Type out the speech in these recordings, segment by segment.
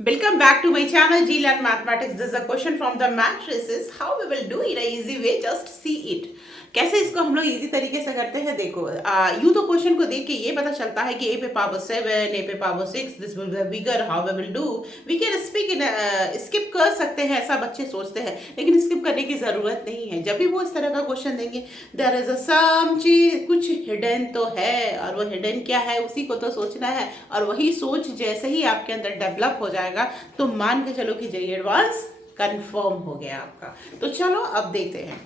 Welcome back to my channel G Learn Mathematics. This is a question from the matrices. How we will do in a easy way? Just see it. कैसे इसको हम लोग easy तरीके से करते हैं देखो यूं तो क्वेश्चन को देख के ये पता चलता है कि ए पे पावर 7 ए पे power 6 this will be bigger how we will do we can speak in skip कर सकते हैं ऐसा बच्चे सोचते हैं लेकिन स्किप करने की ज़रूरत नहीं है। जब भी वो इस तरह का क्वेश्चन देंगे देयर इज अ सम चीज कुछ हिडन तो है और वो हिडन क्या है उसी को तो सोचना है और वही सोच जैसे ही आपके अंदर डेवलप हो जाएगा तो मान के चलो कि जे एडवांस कंफर्म हो गया आपका। तो चलो अब देखते हैं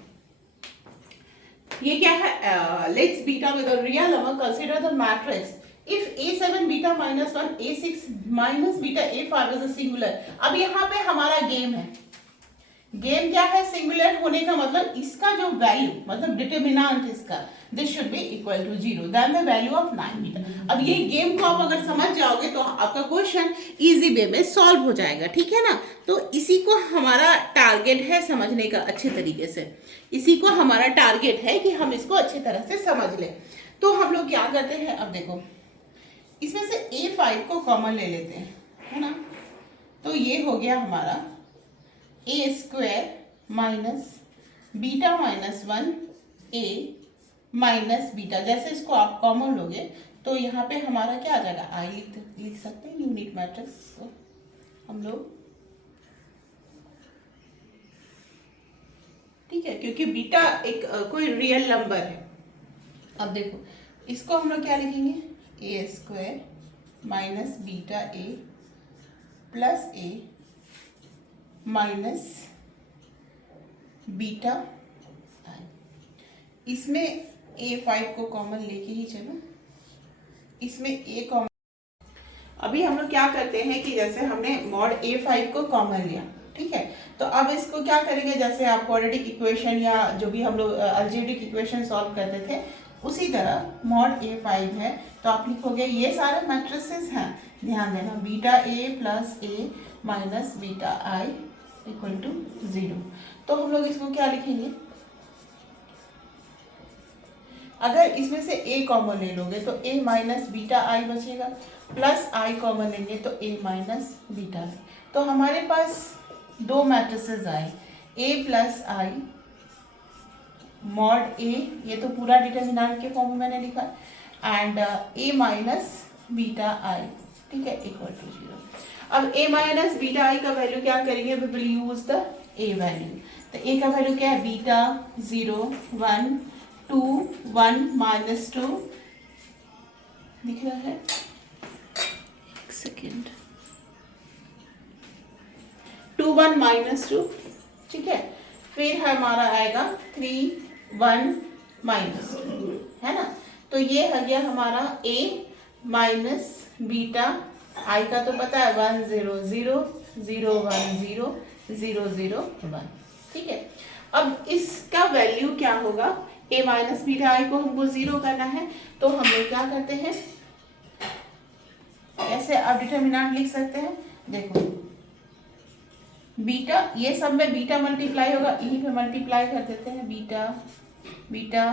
ये क्या है। Let's beta with a real number consider the matrix if a7 beta minus 1 a6 minus beta a5 is a singular. अब यहाँ पे हमारा गेम है। गेम क्या है? सिंगुलर होने का मतलब इसका जो वैल्यू मतलब डिटरमिनेंट इसका this should be equal to 0 then the value of 9 beta. अब ये गेम को आप अगर समझ जाओगे तो आपका क्वेश्चन इजी वे में सॉल्व हो जाएगा, ठीक है ना। तो इसी को हमारा टारगेट है समझने का अच्छे तरीके से। इसी को हमारा टारगेट है कि हम इसको अच्छी तरह से समझ लें। तो हम लोग क्या करते हैं, अब देखो इसमें से a5 को कॉमन ले लेते हैं, है ना। तो ये हो गया हमारा ए स्क्वायर माइनस बीटा माइनस 1 ए माइनस बीटा। जैसे इसको आप कॉमन लोगे तो यहाँ पे हमारा क्या आ जाएगा, आई लिख सकते हैं यूनिट मैट्रिक्स को हम लोग, ठीक है, क्योंकि बीटा एक कोई रियल नंबर है। अब देखो इसको हम लोग क्या लिखेंगे, A square minus beta A plus A minus beta I. इसमें a5 को कॉमन लेके ही चलो, इसमें a कॉमन। अभी हम लोग क्या करते हैं कि जैसे हमने मॉड a5 को कॉमन लिया, ठीक है, तो अब इसको क्या करेंगे, जैसे आप क्वाड्रेटिक इक्वेशन या जो भी हम लोग अलजेब्रिक इक्वेशन सॉल्व करते थे उसी तरह मॉड a5 है तो आप लिखोगे ये सारे मैट्रिसेस हैं, ध्यान देना, beta a plus a minus beta I equal to 0। तो हम लोग इसको क्या लिखेंगे, अगर इसमें से a कॉमन ले लोगे तो a माइनस बीटा आई बचेगा, प्लस i कॉमन लेंगे तो a माइनस बीटा आई। तो हमारे पास दो मैट्रिसेस आए, a plus I mod a, ये तो पूरा डिटरमिनेंट के फॉर्म में मैंने लिखा, एंड a माइनस बीटा आई, ठीक है, इक्वल टू 0। अब a माइनस बीटा आई का वैल्यू क्या करेंगे, we will use the a value. तो a का वैल्यू क्या है, बीटा 0 1 2 1 माइनस 2 दिख रहा है, एक सेकेंड, 2 1 माइनस 2, ठीक है। फिर हमारा आएगा 3 1 माइनस 2, है ना। तो ये आ गया हमारा a माइनस बीटा आई का तो पता है 1 0 0 0 1 0 0 0 1, ठीक है। अब इसका वैल्यू क्या होगा, a माइनस बीटा आई को हमको 0 करना है तो हम लोग क्या करते हैं, ऐसे आप डिटरमिनेंट लिख सकते हैं। देखो बीटा, ये सब में बीटा मल्टीप्लाई होगा, यहीं पे मल्टीप्लाई कर देते हैं, बीटा बीटा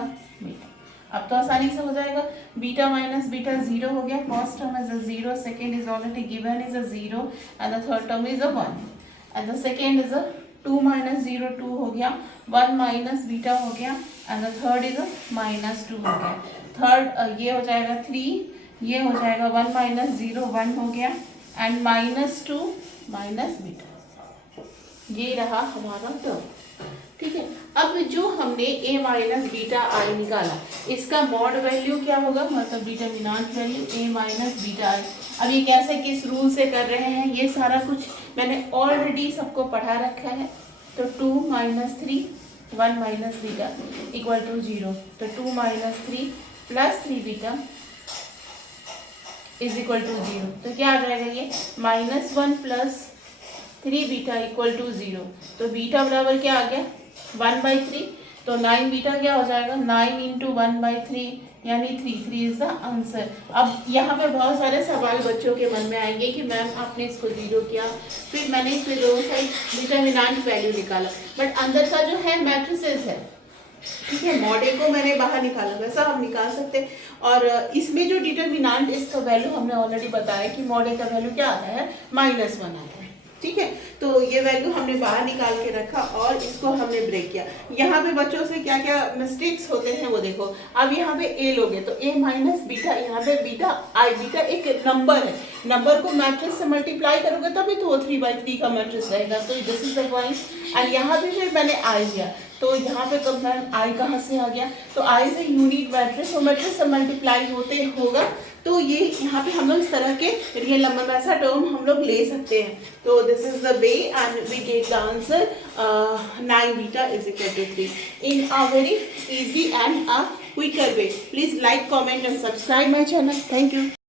बीटा। अब तो आसानी से हो जाएगा, बीटा माइनस बीटा 0 हो गया, first term is a 0, second is already given is a 0 and the third term is a 1 and the second is a 2 minus 0 2 हो गया, 1 माइनस बीटा हो गया and the third is a minus 2 हो गया। Third ये हो जाएगा 3, ये हो जाएगा 1 माइनस 0 1 हो गया एंड माइनस 2 माइनस बीटा, ये रहा हमारा टर्म, ठीक है। अब जो हमने a माइनस बीटा आई निकाला इसका मॉड वैल्यू क्या होगा, मतलब determinant value a minus beta I. अब ये कैसे किस रूल से कर रहे हैं ये सारा कुछ मैंने ऑलरेडी सबको पढ़ा रखा है। तो 2 minus 3 1 minus beta equal to 0, तो 2 minus 3 plus 3 beta is equal to 0। तो क्या आ जाएगा ये minus 1 plus 3 beta equal to 0। तो बीटा बराबर क्या आ गया 1/3, तो 9 बीटा क्या हो जाएगा 9 इंटू 1/3 यानी 3 इज द आंसर। अब यहाँ पे बहुत सारे सवाल बच्चों के मन में आएंगे कि मैम आपने इसको 0 किया, फिर मैंने इसमें दोनों साइड डिटरमिनेंट वैल्यू निकाला, बट अंदर का जो है मैट्रिसेस है ठीक है, मॉड ए को मैंने बाहर निकाला, वैसा हम निकाल सकते हैं। और इसमें जो डिटर्मिनेंट इसका वैल्यू हमने ऑलरेडी बताया कि मॉड ए का वैल्यू क्या आता है, -1 आता है। ठीक है, तो ये वैल्यू हमने बाहर निकाल के रखा और इसको हमने ब्रेक किया। यहाँ पे बच्चों से क्या क्या मिस्टेक्स होते हैं वो देखो। अब यहाँ पे ए लोगे तो a माइनस बीटा, यहाँ पे बीटा आई, बीटा एक नंबर है, नंबर को मैट्रिक्स से मल्टीप्लाई करोगे तभी तो वो 3/3 का मैट्रिक्स रहेगा। तो this is the point. And यहाँ पे फिर मैंने आई लिया, तो यहाँ पे कब मैम आई कहाँ से आ गया, तो आई से यूनिट मैट्रिक्स और मैट्रिक्स से मल्टीप्लाई होते होगा, तो ये यहाँ पे हम लोग इस तरह के रियल नंबर में ऐसा टर्म हम लोग ले सकते हैं। तो this is the way and we get the answer 9 beta is equal to 3 in a very easy and a quicker way. Please like, comment and subscribe my channel. Thank you.